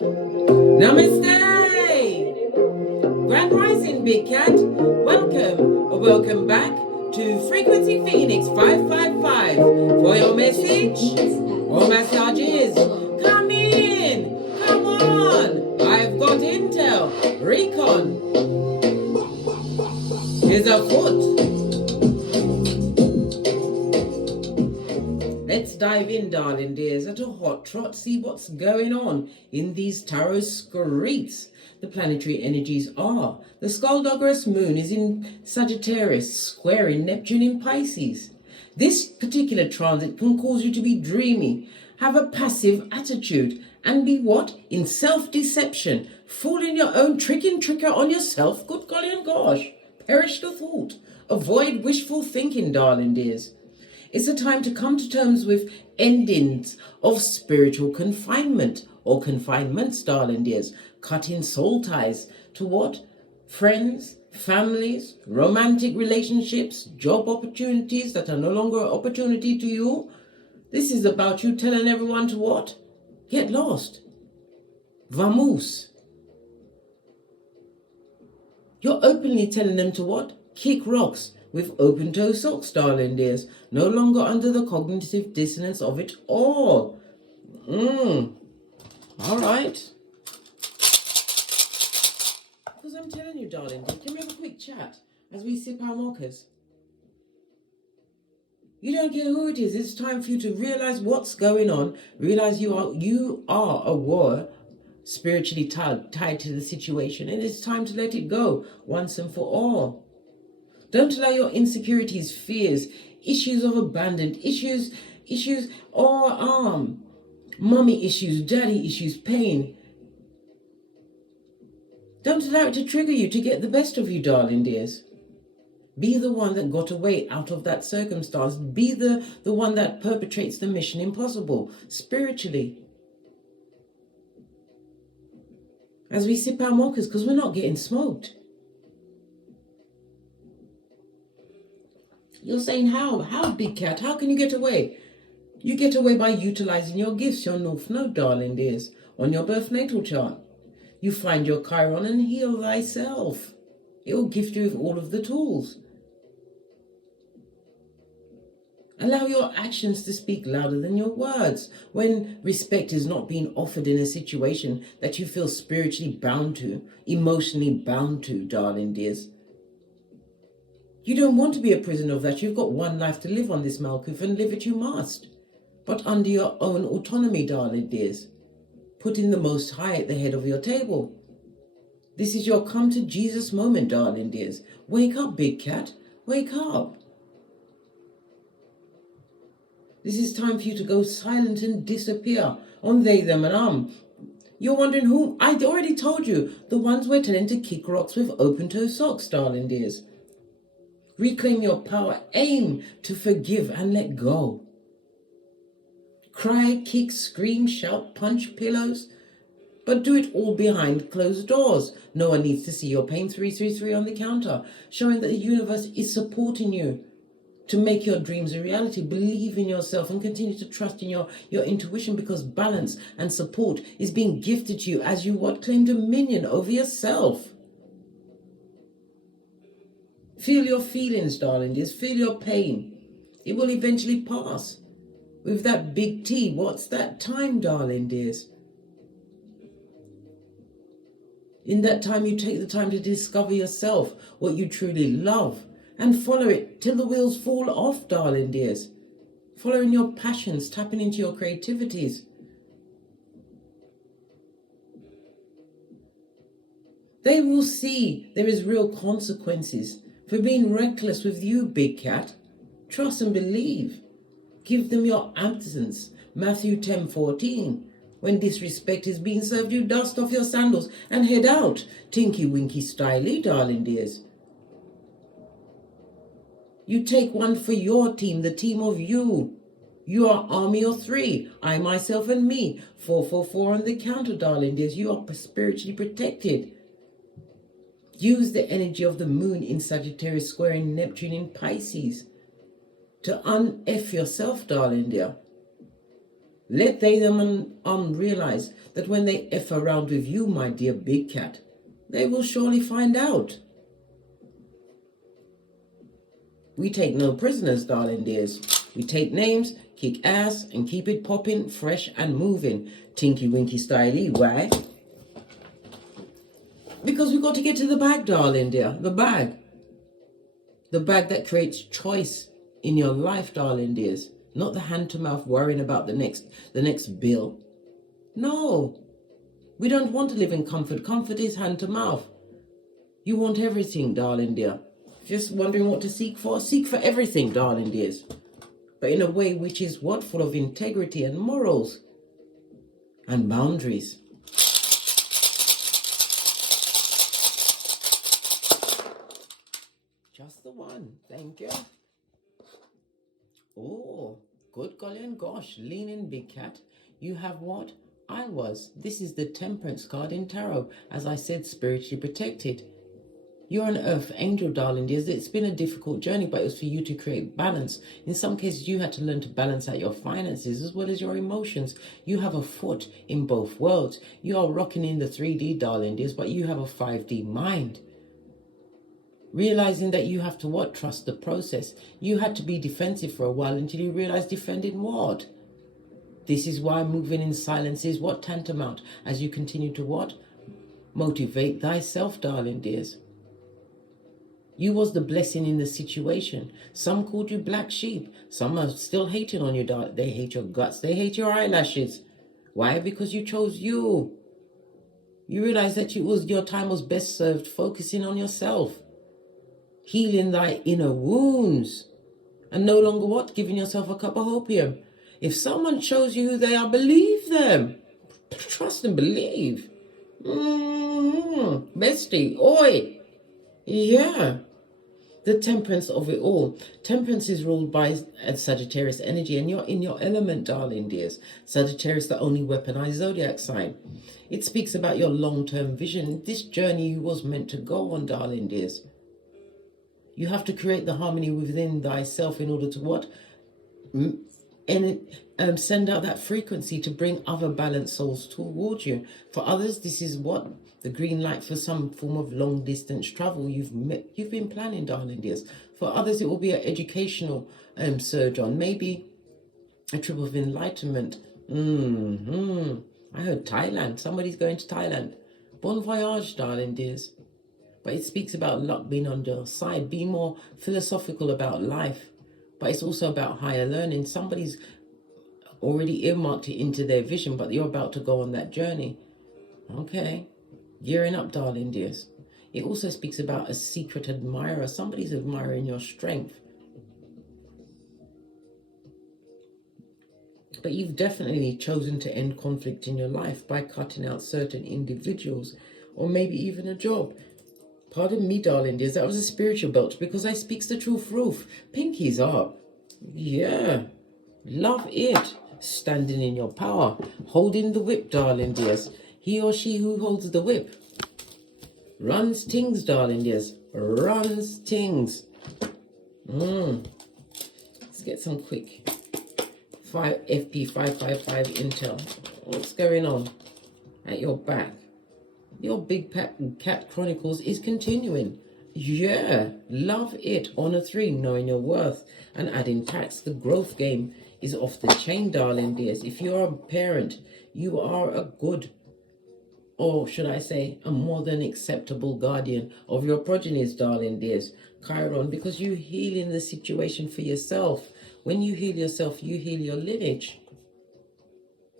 Namaste! Grand Rising, Big Cat. Welcome back to Frequency Phoenix 555 for your message or messages. Come in, come on. I've got intel. Recon is afoot. Let's dive in, darling dears, at a hot trot, see what's going on in these tarot streets. The planetary energies are: the Skullduggerous moon is in Sagittarius, squaring Neptune in Pisces. This particular transit can cause you to be dreamy, have a passive attitude, and be what? In self-deception, fooling your own tricker on yourself. Good golly and gosh, perish the thought. Avoid wishful thinking, darling dears. It's a time to come to terms with endings of spiritual confinement or confinements, darling dears. Cutting soul ties to what? Friends, families, romantic relationships, job opportunities that are no longer an opportunity to you. This is about you telling everyone to what? Get lost. Vamos. You're openly telling them to what? Kick rocks with open-toe socks, darling dears. No longer under the cognitive dissonance of it all. All right. Because I'm telling you, darling, can we have a quick chat as we sip our mochas? You don't care who it is. It's time for you to realize what's going on. Realize you are a war spiritually tied to the situation. And it's time to let it go once and for all. Don't allow your insecurities, fears, issues of abandon, issues or mommy issues, daddy issues, pain. Don't allow it to trigger you to get the best of you, darling dears. Be the one that got away out of that circumstance. Be the one that perpetrates the mission impossible spiritually. As we sip our mochas, because we're not getting smoked. You're saying how, Big Cat? How can you get away? You get away by utilizing your gifts, your North Node, darling dears, on your birth natal chart. You find your Chiron and heal thyself. It will gift you with all of the tools. Allow your actions to speak louder than your words. When respect is not being offered in a situation that you feel spiritually bound to, emotionally bound to, darling dears. You don't want to be a prisoner of that. You've got one life to live on this Malkuth, and live it you must. But under your own autonomy, darling dears. Putting the Most High at the head of your table. This is your come to Jesus moment, darling dears. Wake up, Big Cat. Wake up. This is time for you to go silent and disappear on they, them, and You're wondering who? I already told you. The ones we're telling to kick rocks with open-toe socks, darling dears. Reclaim your power. Aim to forgive and let go. Cry, kick, scream, shout, punch pillows. But do it all behind closed doors. No one needs to see your pain. 333 on the counter. Showing that the universe is supporting you to make your dreams a reality. Believe in yourself and continue to trust in your intuition, because balance and support is being gifted to you as you claim dominion over yourself. Feel your feelings, darling dears. Feel your pain. It will eventually pass. With that big T, what's that time, darling dears? In that time, you take the time to discover yourself, what you truly love, and follow it till the wheels fall off, darling dears. Following your passions, tapping into your creativities. They will see there is real consequences for being reckless with you, Big Cat. Trust and believe. Give them your absence. Matthew 10:14. When disrespect is being served, you dust off your sandals and head out. Tinky winky styly, darling dears. You take one for your team, the team of you. You are army of three. I, myself, and me. 444 on the counter, darling dears. You are spiritually protected. Use the energy of the moon in Sagittarius squaring Neptune in Pisces to un-F yourself, darling dear. Let them realize that when they F around with you, my dear big cat, they will surely find out. We take no prisoners, darling dears. We take names, kick ass, and keep it popping, fresh and moving. Tinky winky styley. Why? Because we've got to get to the bag, darling dear. The bag. The bag that creates choice in your life, darling dears. Not the hand to mouth worrying about the next bill. No. We don't want to live in comfort. Comfort is hand to mouth. You want everything, darling dear. Just wondering what to seek for? Seek for everything, darling dears. But in a way which is what? Full of integrity and morals and boundaries. Just the one. Thank you. Oh, good golly and gosh. Lean in, big cat. You have what? I was. This is the Temperance card in Tarot. As I said, spiritually protected. You're an earth angel, darling dears. It's been a difficult journey, but it was for you to create balance. In some cases, you had to learn to balance out your finances as well as your emotions. You have a foot in both worlds. You are rocking in the 3D, darling dears, but you have a 5D mind. Realizing that you have to what? Trust the process. You had to be defensive for a while until you realize defending what? This is why moving in silence is what? Tantamount. As you continue to what? Motivate thyself, darling dears. You was the blessing in the situation. Some called you black sheep. Some are still hating on you, darling. They hate your guts. They hate your eyelashes. Why? Because you chose you. You realize that your time was best served focusing on yourself. Healing thy inner wounds. And no longer what? Giving yourself a cup of opium. If someone shows you who they are, believe them. Trust and believe. Bestie, oi. Yeah. The temperance of it all. Temperance is ruled by Sagittarius energy, and you're in your element, darling dears. Sagittarius, the only weaponized zodiac sign. It speaks about your long-term vision. This journey you was meant to go on, darling dears. You have to create the harmony within thyself in order to what? And send out that frequency to bring other balanced souls towards you. For others, this is what? The green light for some form of long distance travel you've been planning, darling dears. For others, it will be an educational surge on. Maybe a trip of enlightenment. I heard Thailand. Somebody's going to Thailand. Bon voyage, darling dears. But it speaks about luck being on your side. Be more philosophical about life. But it's also about higher learning. Somebody's already earmarked it into their vision, but you're about to go on that journey. Okay. Gearing up, darling dears. It also speaks about a secret admirer. Somebody's admiring your strength. But you've definitely chosen to end conflict in your life by cutting out certain individuals, or maybe even a job. Pardon me, darling dears, that was a spiritual belt because I speaks the truth, roof. Pinkies up. Yeah. Love it. Standing in your power. Holding the whip, darling dears. He or she who holds the whip runs things, darling dears. Runs things. Let's get some quick FP555 intel. What's going on at your back? Your Big Cat Chronicles is continuing. Yeah, love it. Honor 3, knowing your worth and adding tax. The growth game is off the chain, darling dears. If you're a parent, you are a good, or should I say, a more than acceptable guardian of your progenies, darling dears. Chiron, because you healing the situation for yourself. When you heal yourself, you heal your lineage.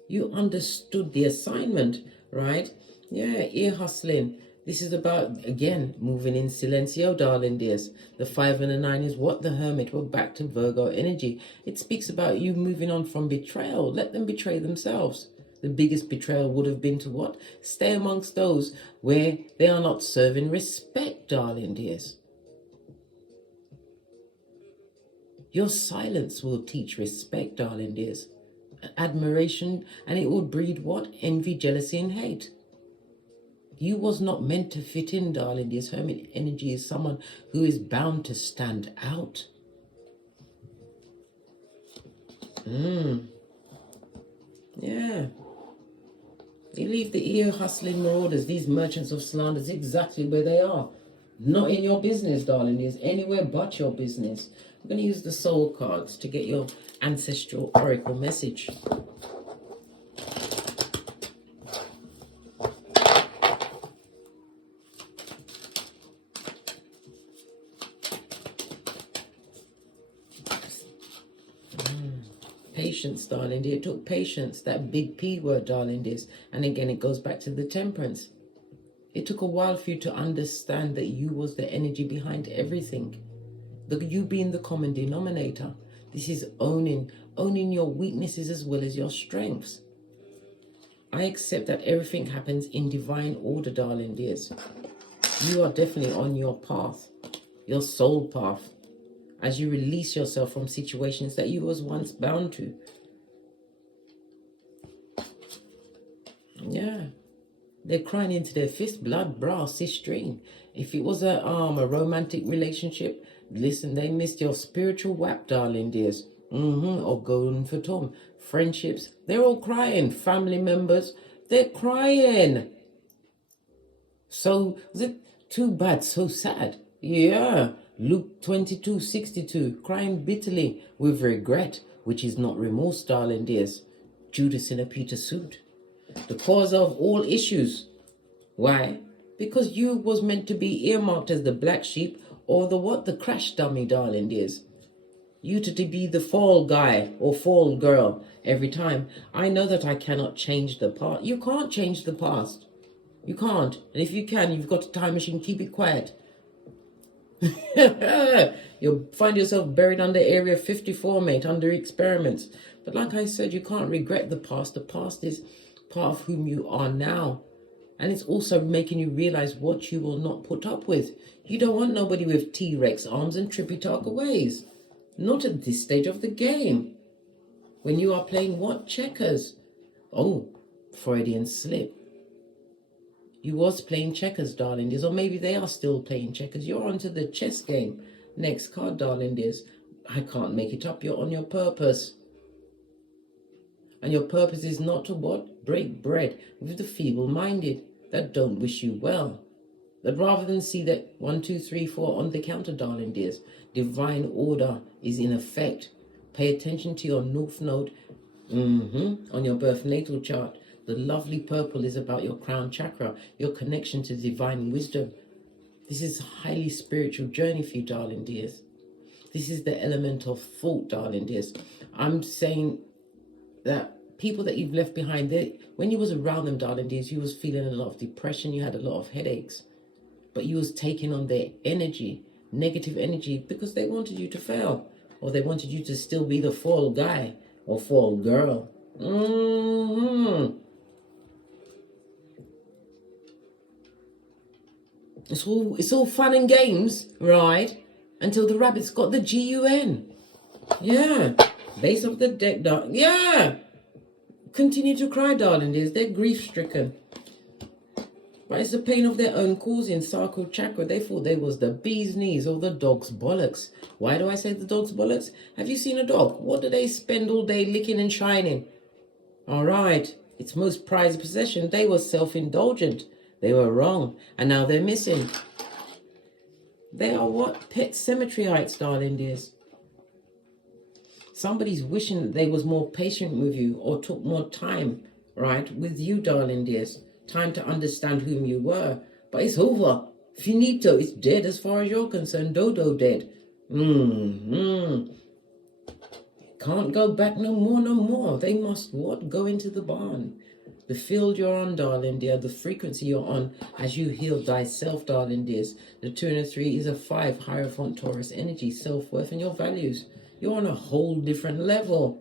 You understood the assignment, right? Yeah, ear hustling. This is about, again, moving in silencio, darling dears. The 5 and the 9 is what? The Hermit. We're back to Virgo energy. It speaks about you moving on from betrayal. Let them betray themselves. The biggest betrayal would have been to what? Stay amongst those where they are not serving respect, darling dears. Your silence will teach respect, darling dears. Admiration, and it will breed what? Envy, jealousy, and hate. You was not meant to fit in, darling dears. Hermit energy is someone who is bound to stand out. Yeah. You leave the ear hustling marauders, these merchants of slanders, exactly where they are. Not in your business, darling. There's anywhere but your business. I'm going to use the soul cards to get your ancestral oracle message. Patience, darling dear. It took patience, that big P word, darling dear. And again, it goes back to the temperance. It took a while for you to understand that you was the energy behind everything. You being the common denominator. This is owning your weaknesses as well as your strengths. I accept that everything happens in divine order, darling dears. You are definitely on your path, your soul path, as you release yourself from situations that you was once bound to. Yeah. They're crying into their fist, blood, brass, string. If it was a romantic relationship, listen, they missed your spiritual whap, darling dears. Or going for Tom. Friendships, they're all crying. Family members, they're crying. So, is it too bad, so sad? Yeah. Luke 22:62, crying bitterly with regret, which is not remorse, darling dears. Judas in a Peter suit. The cause of all issues. Why? Because you was meant to be earmarked as the black sheep or the what? The crash dummy, darling dears. You to be the fall guy or fall girl every time. I know that I cannot change the past. You can't change the past. You can't. And if you can, you've got a time machine. Keep it quiet. You'll find yourself buried under Area 54, mate, under experiments. But like I said, you can't regret the past. The past is part of whom you are now. And it's also making you realize what you will not put up with. You don't want nobody with T-Rex arms and trippy-talker ways. Not at this stage of the game. When you are playing what? Checkers. Oh, Freudian slip. You was playing checkers, darling dears. Or maybe they are still playing checkers. You're onto the chess game. Next card, darling dears. I can't make it up. You're on your purpose. And your purpose is not to what? Break bread with the feeble-minded that don't wish you well. That rather than see that 1, 2, 3, 4 on the counter, darling dears, divine order is in effect. Pay attention to your North Node on your birth natal chart. The lovely purple is about your crown chakra, your connection to divine wisdom. This is a highly spiritual journey for you, darling dears. This is the element of thought, darling dears. I'm saying that people that you've left behind, when you was around them, darling dears, you was feeling a lot of depression, you had a lot of headaches. But you was taking on their energy, negative energy, because they wanted you to fail. Or they wanted you to still be the fall guy or fall girl. It's all fun and games, right? Until the rabbit's got the GUN. Yeah. Base of the deck, yeah. Continue to cry, darling dears. They're grief-stricken. But it's the pain of their own causing. Sacral chakra, they thought they was the bee's knees or the dog's bollocks. Why do I say the dog's bollocks? Have you seen a dog? What do they spend all day licking and shining? All right. Its most prized possession. They were self-indulgent. They were wrong. And now they're missing. They are what? Pet cemeteryites, darling dears. Somebody's wishing that they was more patient with you or took more time, right, with you, darling dears. Time to understand whom you were. But it's over. Finito. It's dead as far as you're concerned. Dodo dead. Can't go back no more. They must what? Go into the barn. The field you're on, darling dear. The frequency you're on as you heal thyself, darling dears. The 2 and a 3 is a 5. Hierophant Taurus energy. Self-worth and your values. You're on a whole different level.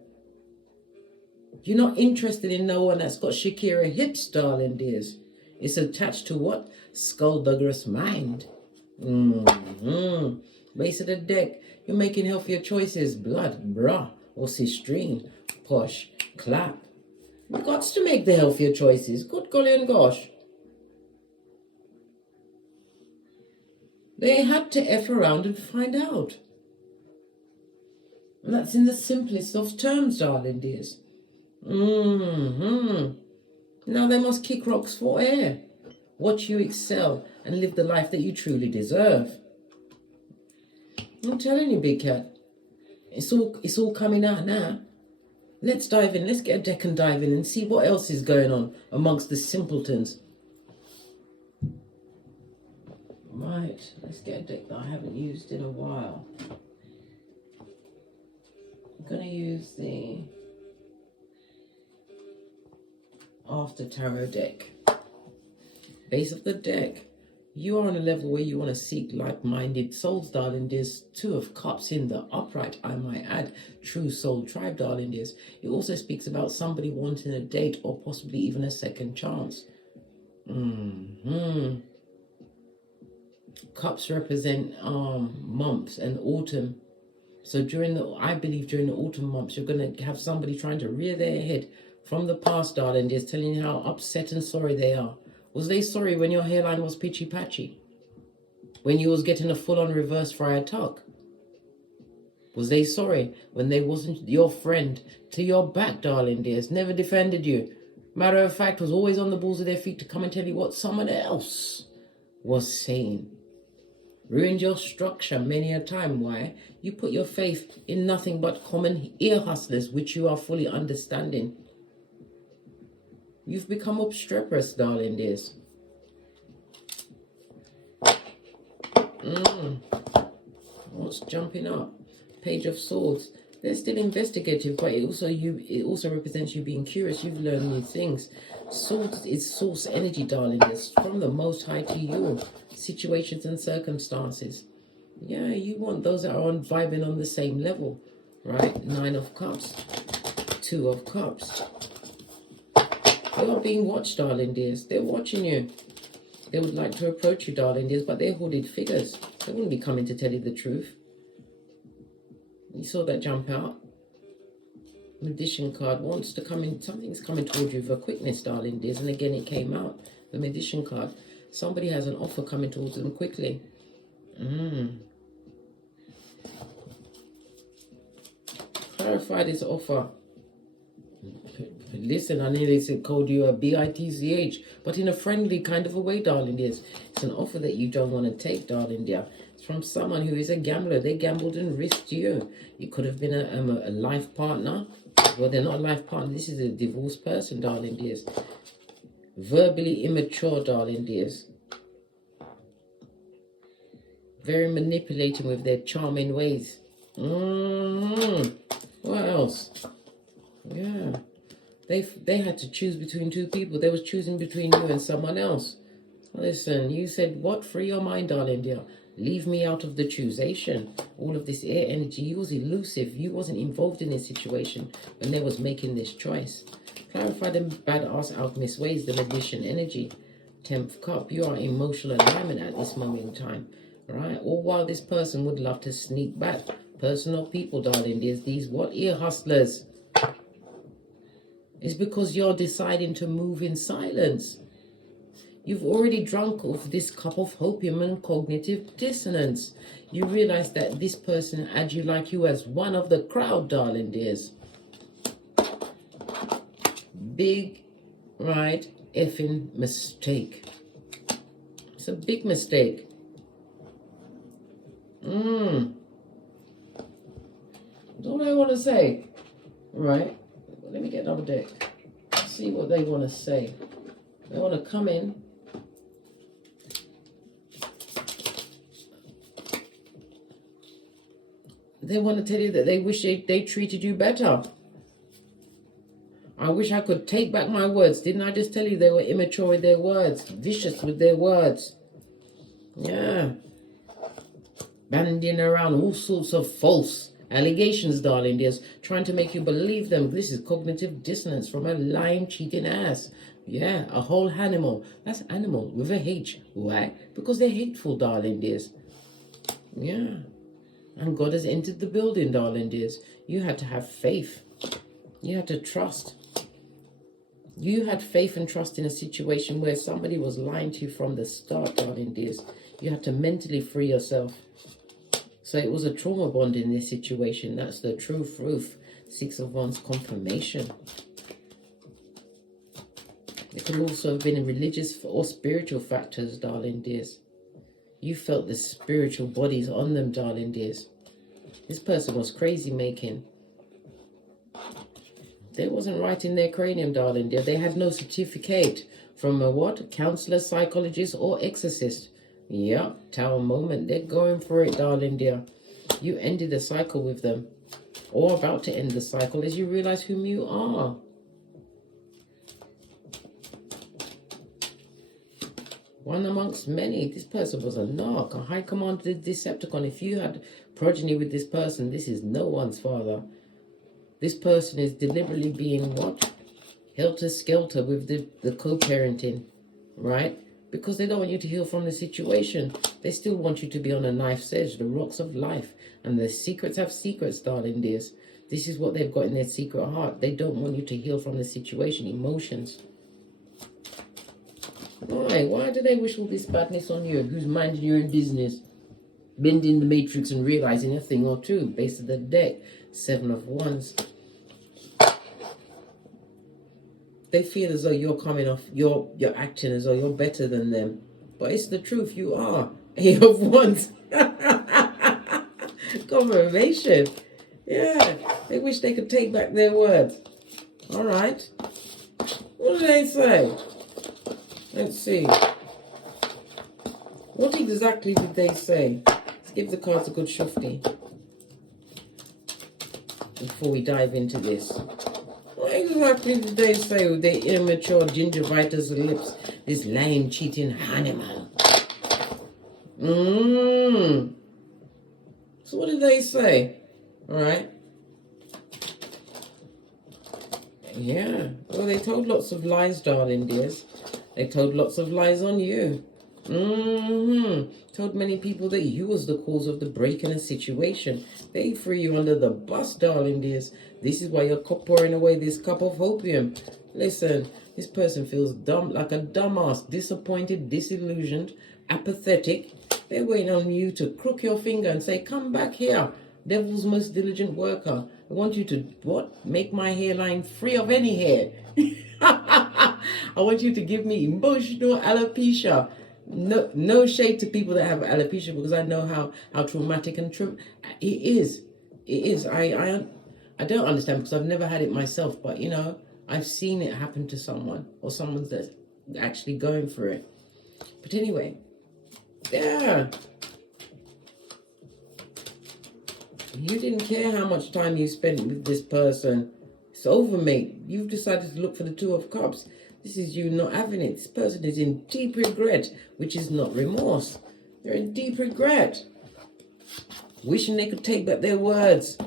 You're not interested in no one that's got Shakira hips, darling dears. It's attached to what? Skullduggerous mind. Base of the deck. You're making healthier choices. Blood, bra, or cistrine. Posh, clap. You've got to make the healthier choices. Good golly and gosh. They had to F around and find out. And that's in the simplest of terms, darling dears. Now they must kick rocks for air. Watch you excel and live the life that you truly deserve. I'm telling you, big cat. It's all coming out now. Let's dive in. Let's get a deck and dive in and see what else is going on amongst the simpletons. Right, let's get a deck that I haven't used in a while. I'm going to use the After Tarot deck. Base of the deck. You are on a level where you want to seek like-minded souls, darling dears. Two of Cups in the upright, I might add. True soul tribe, darling dears. It also speaks about somebody wanting a date or possibly even a second chance. Cups represent months and autumn. So I believe during the autumn months, you're going to have somebody trying to rear their head from the past, darling dears, telling you how upset and sorry they are. Was they sorry when your hairline was pitchy patchy? When you was getting a full-on reverse friar tuck? Was they sorry when they wasn't your friend to your back, darling dears? Never defended you. Matter of fact, was always on the balls of their feet to come and tell you what someone else was saying. Ruined your structure many a time. Why? You put your faith in nothing but common ear hustlers, which you are fully understanding. You've become obstreperous, darling dears. What's jumping up? Page of Swords. They're still investigative, but it also represents you being curious. You've learned new things. Swords is source energy, darling. It's from the Most High to you. Situations and circumstances. Yeah, you want those that are vibing on the same level, right? 9 of Cups, 2 of Cups. They are being watched, darling dears. They're watching you. They would like to approach you, darling dears, but they're hooded figures. They wouldn't be coming to tell you the truth. You saw that jump out. Magician card wants to come in. Something's coming towards you with quickness, darling dears. And again, it came out. The Magician card. Somebody has an offer coming towards them quickly. Clarify this offer. Listen, I nearly called you a bitch, but in a friendly kind of a way, darling dears. It's an offer that you don't want to take, darling dear. It's from someone who is a gambler. They gambled and risked you. It could have been a life partner. Well, they're not a life partner. This is a divorced person, darling dears. Verbally immature, darling dears. Very manipulating with their charming ways. What else? Yeah. They had to choose between two people. They was choosing between you and someone else. Listen, you said, what? Free your mind, darling dear. Leave me out of the choosation. All of this air energy, you was elusive. You wasn't involved in this situation when they was making this choice. Clarify the badass alchemist ways, the magician energy. 10th cup, you are in emotional alignment at this moment in time. Right? All while this person would love to sneak back. Personal people, darling dears. These what? Ear hustlers. It's because you're deciding to move in silence. You've already drunk off this cup of opium and cognitive dissonance. You realize that this person had you like you as one of the crowd, darling dears. Big, right, effing mistake. It's a big mistake. That's all I want to say. Right. Let me get another deck. See what they want to say. They want to come in. They want to tell you that they wish they treated you better. I wish I could take back my words. Didn't I just tell you they were immature with their words? Vicious with their words. Yeah. Banding around all sorts of false allegations, darling dears, trying to make you believe them. This is cognitive dissonance from a lying, cheating ass. Yeah, a whole animal. That's animal with a H. Why? Because they're hateful, darling dears. Yeah. And God has entered the building, darling dears. You had to have faith. You had to trust. You had faith and trust in a situation where somebody was lying to you from the start, darling dears. You had to mentally free yourself. So it was a trauma bond in this situation. That's the true proof. 6 of Wands confirmation. It could also have been in religious or spiritual factors, darling dears. You felt the spiritual bodies on them, darling dears. This person was crazy making. They wasn't right in their cranium, darling dear. They had no certificate from a what? Counselor, psychologist, or exorcist. Yep, tower moment. They're going for it, darling dear. You ended a cycle with them. Or about to end the cycle as you realize whom you are. One amongst many. This person was a narc, a high commander Decepticon. If you had progeny with this person, this is no one's father. This person is deliberately being what? Helter-skelter with the co-parenting, right? Because they don't want you to heal from the situation. They still want you to be on a knife's edge, the rocks of life. And the secrets have secrets, darling dears. This is what they've got in their secret heart. They don't want you to heal from the situation, emotions. Why? Why do they wish all this badness on you? Who's minding your own business? Bending the matrix and realizing a thing or two. Base of the deck. 7 of Wands. They feel as though you're coming off, you're acting as though you're better than them. But it's the truth, you are. 8 of Wands. Confirmation. Yeah. They wish they could take back their words. All right. What do they say? Let's see. What exactly did they say? Let's give the cards a good shufty before we dive into this. What exactly did they say with their immature gingivitis lips? This lying, cheating animal. So what did they say? Alright. Yeah. Well, they told lots of lies, darling dears. They told lots of lies on you. Told many people that you was the cause of the break in a situation. They threw you under the bus, darling dears. This is why you're pouring away this cup of opium. Listen, this person feels dumb, like a dumbass, disappointed, disillusioned, apathetic. They're waiting on you to crook your finger and say, come back here, devil's most diligent worker. I want you to, what? Make my hairline free of any hair. I want you to give me emotional alopecia. No shade to people that have alopecia, because I know how traumatic and it is. It is. I don't understand because I've never had it myself, but you know, I've seen it happen to someone or someone's that's actually going through it. But anyway, yeah. You didn't care how much time you spent with this person. It's over, mate. You've decided to look for the 2 of Cups. This is you not having it. This person is in deep regret, which is not remorse. They're in deep regret. Wishing they could take back their words.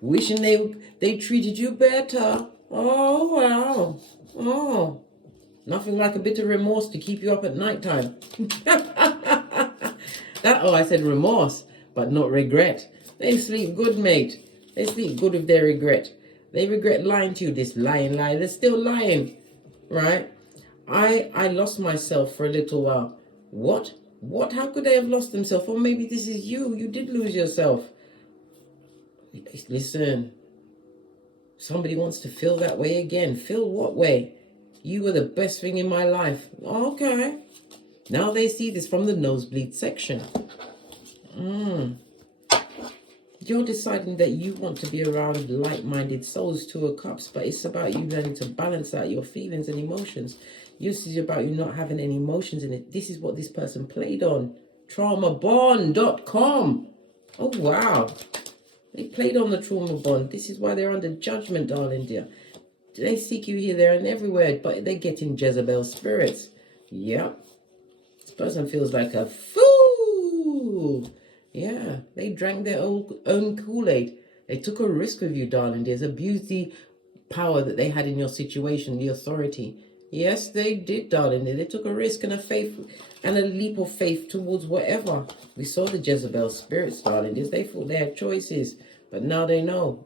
Wishing they treated you better. Oh, wow. Oh. Nothing like a bit of remorse to keep you up at night time. I said remorse, but not regret. They sleep good, mate. They sleep good with their regret. They regret lying to you. This lying lie. They're still lying. Right? I lost myself for a little while. What? What? How could they have lost themselves? Or maybe this is you. You did lose yourself. Listen. Somebody wants to feel that way again. Feel what way? You were the best thing in my life. Okay. Now they see this from the nosebleed section. You're deciding that you want to be around like-minded souls, 2 of Cups, but it's about you learning to balance out your feelings and emotions. This is about you not having any emotions in it. This is what this person played on. TraumaBond.com. Oh, wow. They played on the trauma bond. This is why they're under judgment, darling dear. They seek you here, there, and everywhere, but they're getting Jezebel spirits. Yep. This person feels like a fool. Yeah, they drank their own Kool-Aid. They took a risk with you, darling dears. Abused the power that they had in your situation, the authority. Yes, they did, darling dear. They took a risk and a faith and a leap of faith towards whatever. We saw the Jezebel spirits, darling dears. They thought they had choices, but now they know.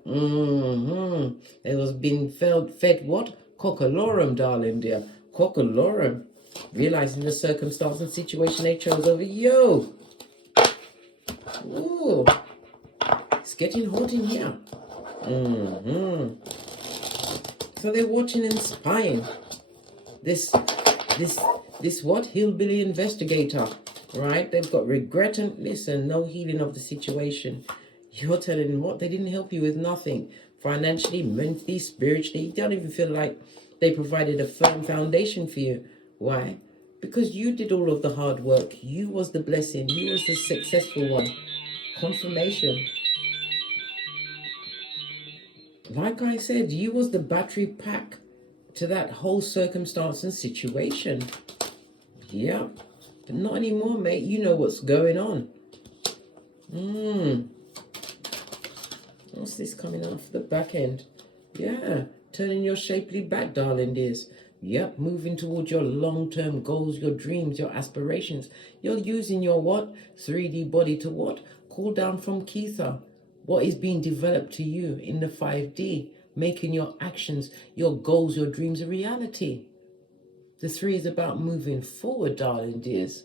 They was being fed what? Cockalorum, darling dear. Cockalorum. Realizing the circumstance and situation they chose over you. Ooh, it's getting hot in here. So they're watching and spying. this what? Hillbilly investigator, right? They've got regret and, listen, no healing of the situation. You're telling them what? They didn't help you with nothing. Financially, mentally, spiritually. You don't even feel like they provided a firm foundation for you. Why? Because you did all of the hard work. You was the blessing. You was the successful one. Confirmation. Like I said, you was the battery pack to that whole circumstance and situation. Yeah. But not anymore, mate. You know what's going on. What's this coming off the back end? Yeah. Turning your shapely back, darling dears. Yep, moving towards your long-term goals, your dreams, your aspirations. You're using your what? 3D body to what? Cool down from Kether. What is being developed to you in the 5D? Making your actions, your goals, your dreams a reality. The 3 is about moving forward, darling dears.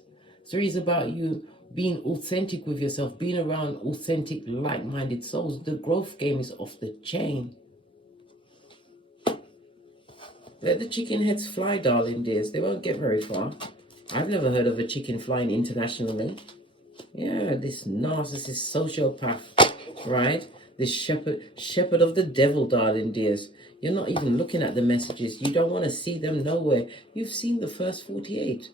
3 is about you being authentic with yourself, being around authentic, like-minded souls. The growth game is off the chain. Let the chicken heads fly, darling dears. They won't get very far. I've never heard of a chicken flying internationally. Yeah, this narcissist sociopath, right? This shepherd of the devil, darling dears. You're not even looking at the messages. You don't want to see them nowhere. You've seen the first 48.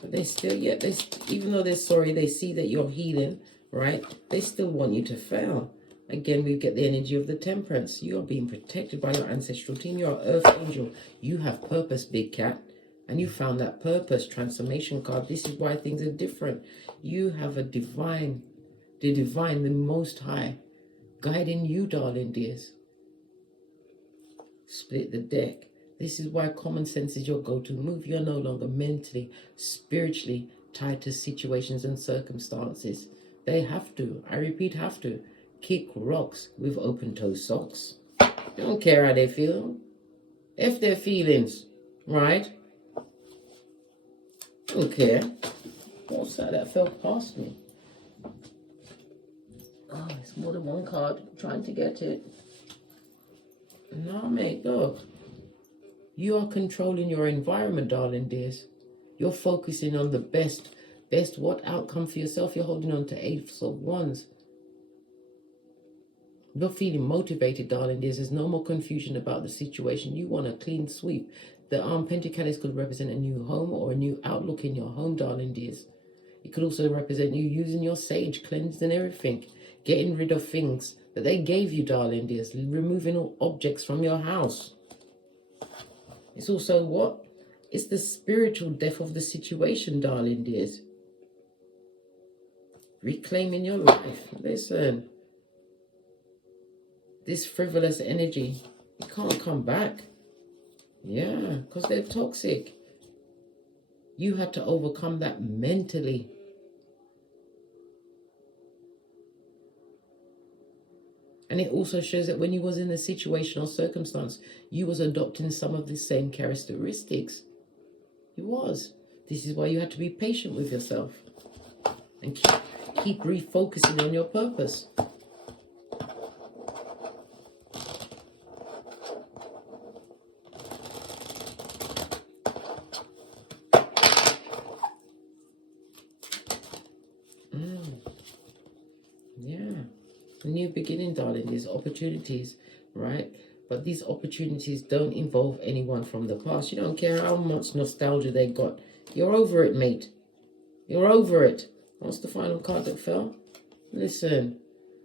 But they still, even though they're sorry, they see that you're healing, right? They still want you to fail. Again, we get the energy of the temperance. You are being protected by your ancestral team. You're an earth angel. You have purpose, big cat. And you found that purpose, transformation card. This is why things are different. You have a divine, the most high, guiding you, darling dears. Split the deck. This is why common sense is your go-to move. You're no longer mentally, spiritually tied to situations and circumstances. They have to, I repeat, have to, kick rocks with open-toe socks. They don't care how they feel. F their feelings, right? Don't care. What's that? That fell past me. Oh, it's more than one card. I'm trying to get it. No, mate, look. You are controlling your environment, darling dears. You're focusing on the best what outcome for yourself. You're holding on to 8 of Wands. You're feeling motivated, darling dears. There's no more confusion about the situation. You want a clean sweep. The Pentacalis could represent a new home or a new outlook in your home, darling dears. It could also represent you using your sage, cleansing everything, getting rid of things that they gave you, darling dears, removing all objects from your house. It's also what? It's the spiritual death of the situation, darling dears. Reclaiming your life. Listen. This frivolous energy, it can't come back. Yeah, because they're toxic. You had to overcome that mentally. And it also shows that when you was in a situation or circumstance, you was adopting some of the same characteristics. You was. This is why you had to be patient with yourself. And keep refocusing on your purpose. New beginning, darling. There's opportunities, right? But these opportunities don't involve anyone from the past. You don't care how much nostalgia they got. You're over it, mate. You're over it. What's the final card that fell? Listen,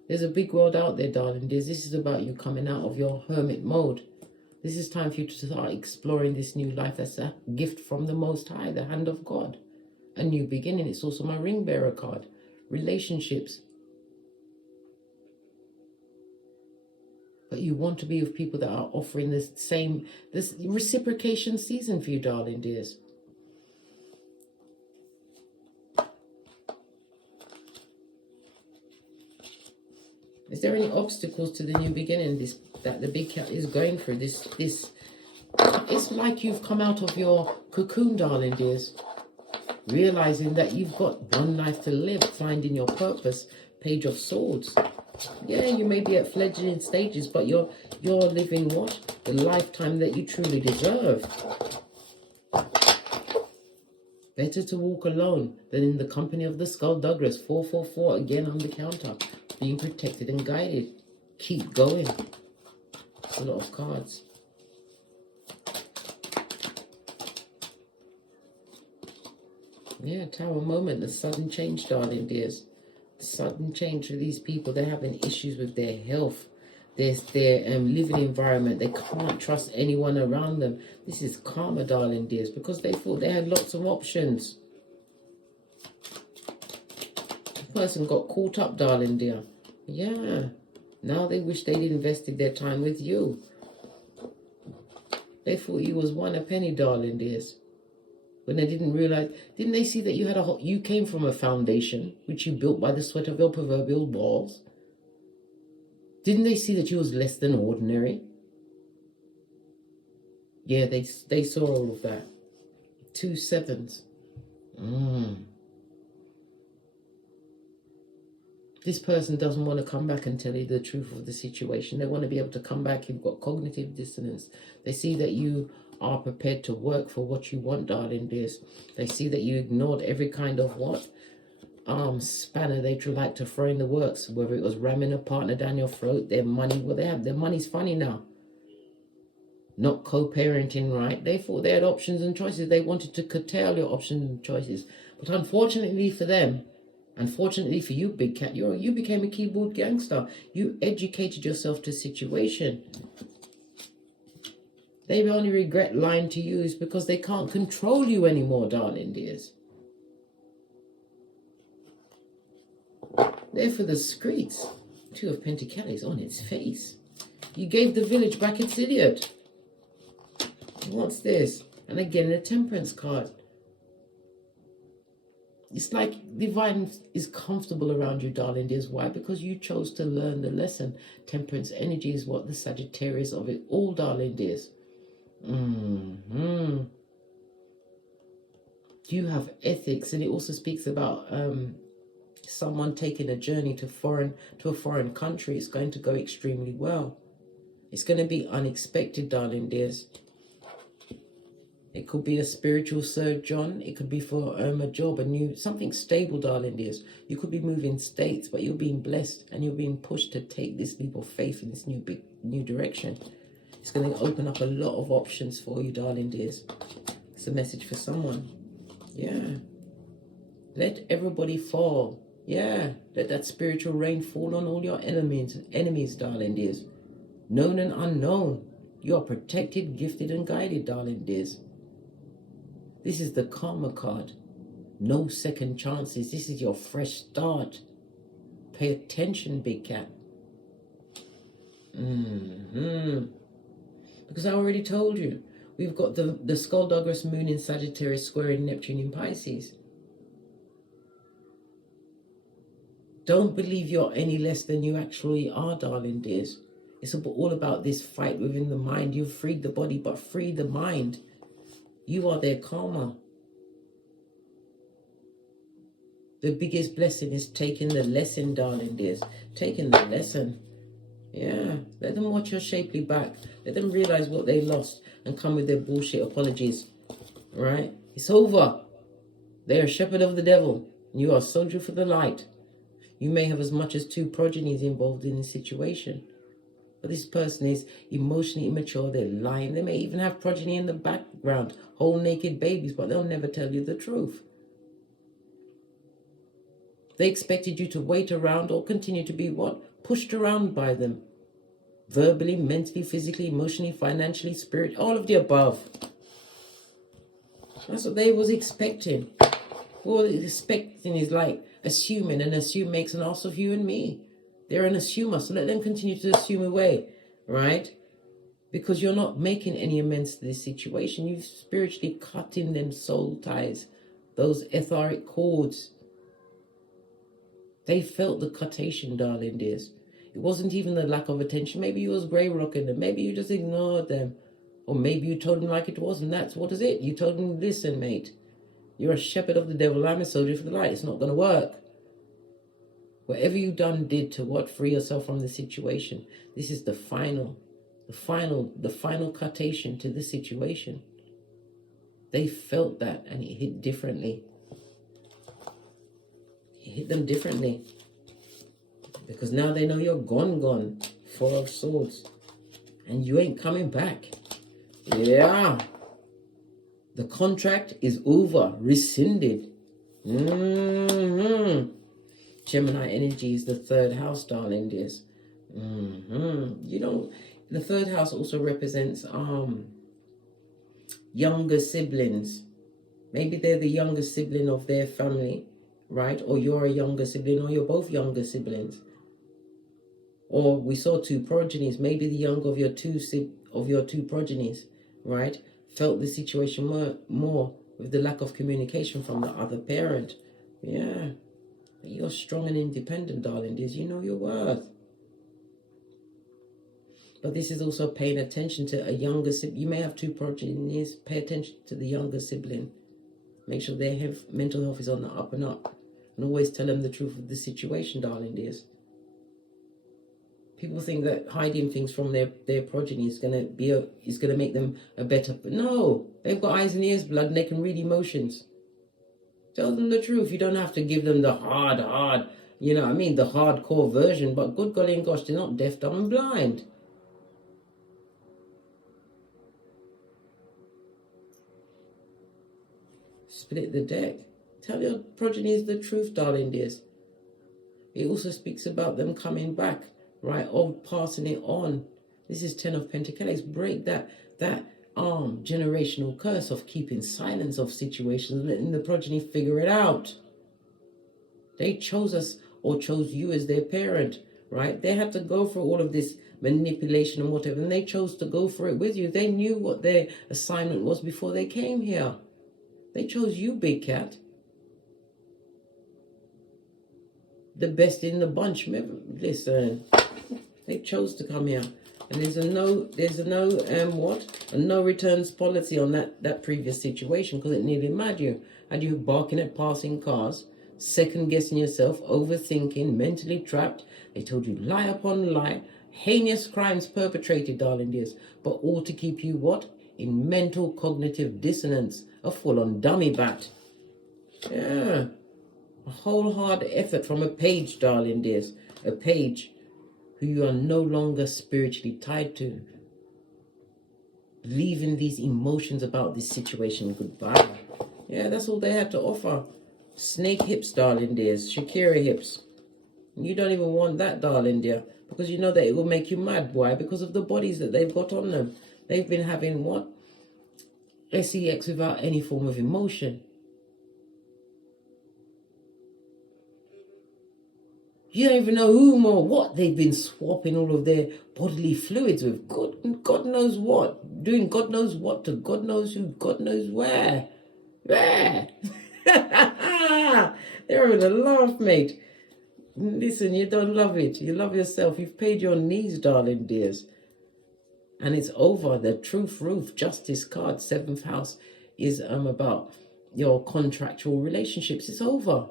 there's a big world out there, darling. This is about you coming out of your hermit mode. This is time for you to start exploring this new life. That's a gift from the Most High, the hand of God. A new beginning. It's also my ring bearer card. Relationships. But you want to be with people that are offering this reciprocation season for you, darling dears. Is there any obstacles to the new beginning that the big cat is going through? This it's like you've come out of your cocoon, darling dears, realizing that you've got one life to live, finding your purpose. Page of Swords. Yeah, you may be at fledgling stages, but you're living what? The lifetime that you truly deserve. Better to walk alone than in the company of the skullduggeress. 444 again on the counter. Being protected and guided. Keep going. A lot of cards. Yeah, Tower moment. The sudden change, darling dears. Sudden change for these people. They're having issues with their health. Their living environment. They can't trust anyone around them. This is karma, darling dears, because they thought they had lots of options. The person got caught up, darling dear. Yeah. Now they wish they'd invested their time with you. They thought you was one a penny, darling dears. When they didn't realize, didn't they see that you came from a foundation which you built by the sweat of your proverbial balls? Didn't they see that you was less than ordinary? Yeah, they saw all of that. 2 sevens. This person doesn't want to come back and tell you the truth of the situation. They want to be able to come back. You've got cognitive dissonance. They see that you are prepared to work for what you want, darling dears. They see that you ignored every kind of what? Spanner they like to throw in the works, whether it was ramming a partner down your throat, their money, well, their money's funny now. Not co-parenting, right? They thought they had options and choices. They wanted to curtail your options and choices. But unfortunately for them, unfortunately for you, Big Cat, you became a keyboard gangster. You educated yourself to a situation. They only regret lying to you is because they can't control you anymore, darling dears. There for the streets. 2 of Pentacles on its face. You gave the village back its idiot. What's this? And again, a Temperance card. It's like divine is comfortable around you, darling dears. Why? Because you chose to learn the lesson. Temperance energy is what the Sagittarius of it all, darling dears. You have ethics, and it also speaks about someone taking a journey to a foreign country. It's going to go extremely well. It's going to be unexpected, darling dears. It could be a spiritual surge, John. It could be for a job, something stable, darling dears. You could be moving states, but you're being blessed and you're being pushed to take this leap of faith in this new direction. It's going to open up a lot of options for you, darling dears. It's a message for someone. Yeah. Let everybody fall. Yeah. Let that spiritual rain fall on all your enemies, darling dears. Known and unknown. You are protected, gifted, and guided, darling dears. This is the karma card. No second chances. This is your fresh start. Pay attention, Big Cat. Because I already told you, we've got the skullduggerous moon in Sagittarius squaring Neptune in Pisces. Don't believe you're any less than you actually are, darling dears. It's all about this fight within the mind. You've freed the body, but free the mind. You are their karma. The biggest blessing is taking the lesson, darling dears. Taking the lesson. Yeah. Let them watch your shapely back. Let them realize what they lost and come with their bullshit apologies. Right? It's over. They are a shepherd of the devil. And you are a soldier for the light. You may have as much as 2 progenies involved in this situation. But this person is emotionally immature. They're lying. They may even have progeny in the background. Whole naked babies. But they'll never tell you the truth. They expected you to wait around or continue to be what? Pushed around by them. Verbally, mentally, physically, emotionally, financially, spirit. All of the above. That's what they was expecting. All they're expecting is like assuming. And assume makes an ass of you and me. They're an assumer, so let them continue to assume away, right? Because you're not making any amends to this situation. You've spiritually cut in them soul ties, those etheric cords. They felt the cuttation, darling dears. It wasn't even the lack of attention. Maybe you was grey rocking them. Maybe you just ignored them. Or maybe you told them like it was, and that's what is it. You told them, listen, mate, you're a shepherd of the devil. I'm a soldier for the light. It's not going to work. Whatever you did to what, free yourself from the situation. This is the final cuttation to the situation. They felt that, and it hit differently. It hit them differently. Because now they know you're gone. Four of Swords. And you ain't coming back. Yeah. The contract is over. Rescinded. Gemini energy is the third house, darling dears. You know, the third house also represents younger siblings. Maybe they're the younger sibling of their family, right? Or you're a younger sibling, or you're both younger siblings. Or we saw two progenies. Maybe the younger of your two progenies, right, felt the situation more with the lack of communication from the other parent. Yeah. But you're strong and independent, darling dears. You know your worth. But this is also paying attention to a younger sibling. You may have two progenies. Pay attention to the younger sibling. Make sure their mental health is on the up and up. And always tell them the truth of the situation, darling dears. People think that hiding things from their progeny is gonna make them a better. But no, they've got eyes and ears, blood, and they can read emotions. Tell them the truth. You don't have to give them the hard, you know what I mean, the hardcore version. But good golly and gosh, they're not deaf, dumb, and blind. Split the deck. Tell your progenies the truth, darling dears. It also speaks about them coming back, right, or passing it on. This is 10 of Pentacles. Break that generational curse of keeping silence of situations, letting the progeny figure it out. They chose us or chose you as their parent, right? They had to go for all of this manipulation and whatever, and they chose to go for it with you. They knew what their assignment was before they came here. They chose you, big cat. The best in the bunch. Listen, they chose to come here. And there's a no returns policy on that previous situation, because it nearly had you barking at passing cars, second guessing yourself, overthinking, mentally trapped. They told you lie upon lie, heinous crimes perpetrated, darling dears, but all to keep you what? In mental cognitive dissonance, a full-on dummy bat. Yeah, a whole hard effort from a page, darling dears, a page who you are no longer spiritually tied to. Leaving these emotions about this situation goodbye. Yeah, that's all they had to offer. Snake hips, darling dears. Shakira hips. You don't even want that, darling dear, because you know that it will make you mad. Why? Because of the bodies that they've got on them. They've been having what? sex without any form of emotion. You don't even know whom or what they've been swapping all of their bodily fluids with. God knows what. Doing God knows what to God knows who, God knows where. Where? They're having a laugh, mate. Listen, you don't love it. You love yourself. You've paid your knees, darling dears. And it's over. The truth, roof, justice card, 7th house is about your contractual relationships. It's over.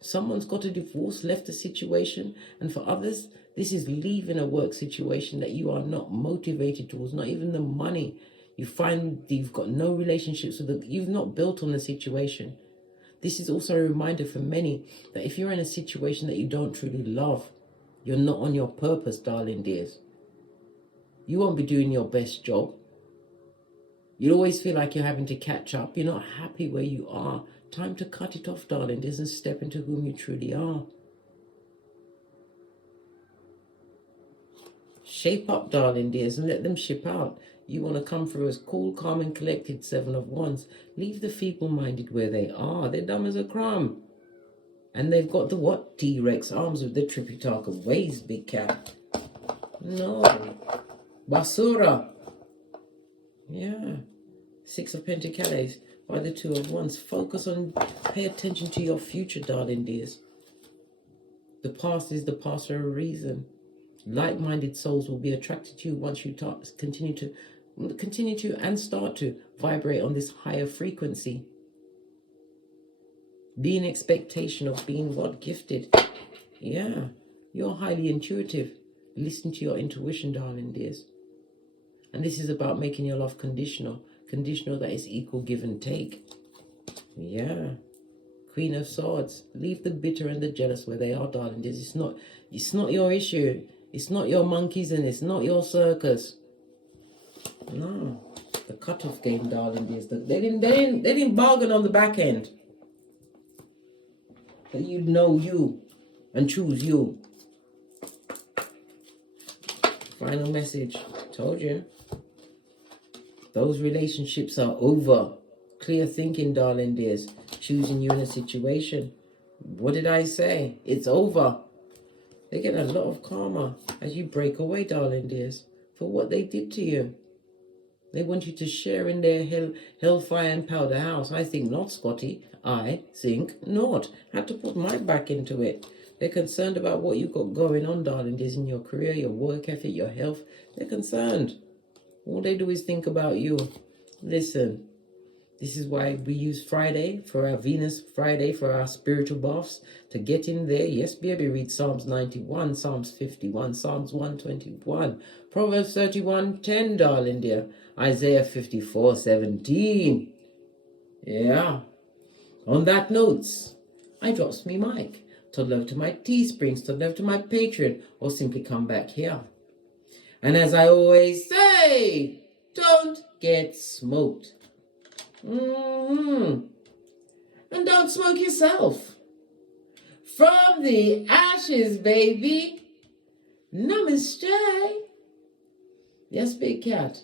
Someone's got a divorce, left a situation, and for others, this is leaving a work situation that you are not motivated towards, not even the money. You find you've got no relationships with you've not built on the situation. This is also a reminder for many that if you're in a situation that you don't truly love, you're not on your purpose, darling dears. You won't be doing your best job. You'll always feel like you're having to catch up. You're not happy where you are. Time to cut it off, darling. Doesn't step into whom you truly are. Shape up, darling dears, and let them ship out. You want to come through as cool, calm, and collected, 7 of Wands. Leave the feeble-minded where they are. They're dumb as a crumb. And they've got the what? T-Rex arms with the Tripitaka ways, big cat. No. Basura. Yeah. 6 of Pentacles by the 2 of Wands. Focus on, pay attention to your future, darling dears. The past is the past for a reason. Like-minded souls will be attracted to you once you continue to and start to vibrate on this higher frequency. Be in expectation of being what? Gifted. Yeah, you're highly intuitive. Listen to your intuition, darling dears. And this is about making your love conditional. Conditional that is equal give and take. Yeah. Queen of Swords. Leave the bitter and the jealous where they are, darling dears. It's not your issue. It's not your monkeys and it's not your circus. No. The cutoff game, darling dears. They didn't bargain on the back end. That you know you and choose you. Final message. Told you. Those relationships are over. Clear thinking, darling dears. Choosing you in a situation. What did I say? It's over. They get a lot of karma as you break away, darling dears, for what they did to you. They want you to share in their hellfire and powder house. I think not, Scotty. I think not. Had to put my back into it. They're concerned about what you've got going on, darling dears, in your career, your work ethic, your health. They're concerned. All they do is think about you. Listen, this is why we use Friday for our Venus Friday, for our spiritual baths, to get in there. Yes, baby, read Psalms 91, Psalms 51, Psalms 121, Proverbs 31:10, darling dear, Isaiah 54:17. Yeah. On that notes, I drops me mic. Todd love to my Teesprings, Todd love to my Patreon, or simply come back here. And as I always say, don't get smoked. And don't smoke yourself. From the ashes, baby. Namaste. Yes, big cat.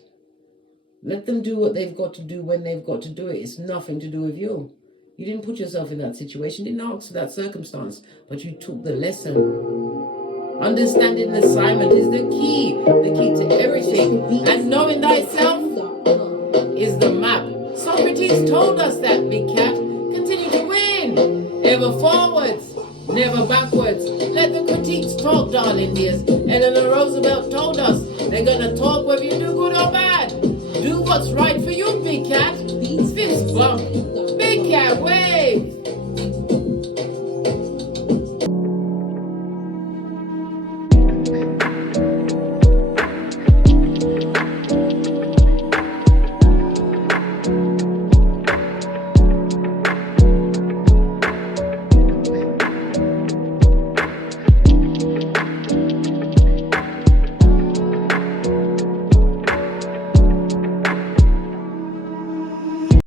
Let them do what they've got to do when they've got to do it. It's nothing to do with you. You didn't put yourself in that situation, didn't ask for that circumstance, but you took the lesson. Understanding the assignment is the key to everything. And knowing thyself is the map. Socrates told us that, big cat. Continue to win. Ever forwards, never backwards. Let the critiques talk, darling dears. Eleanor Roosevelt told us they're going to talk whether you do good or bad. Do what's right for you, big cat.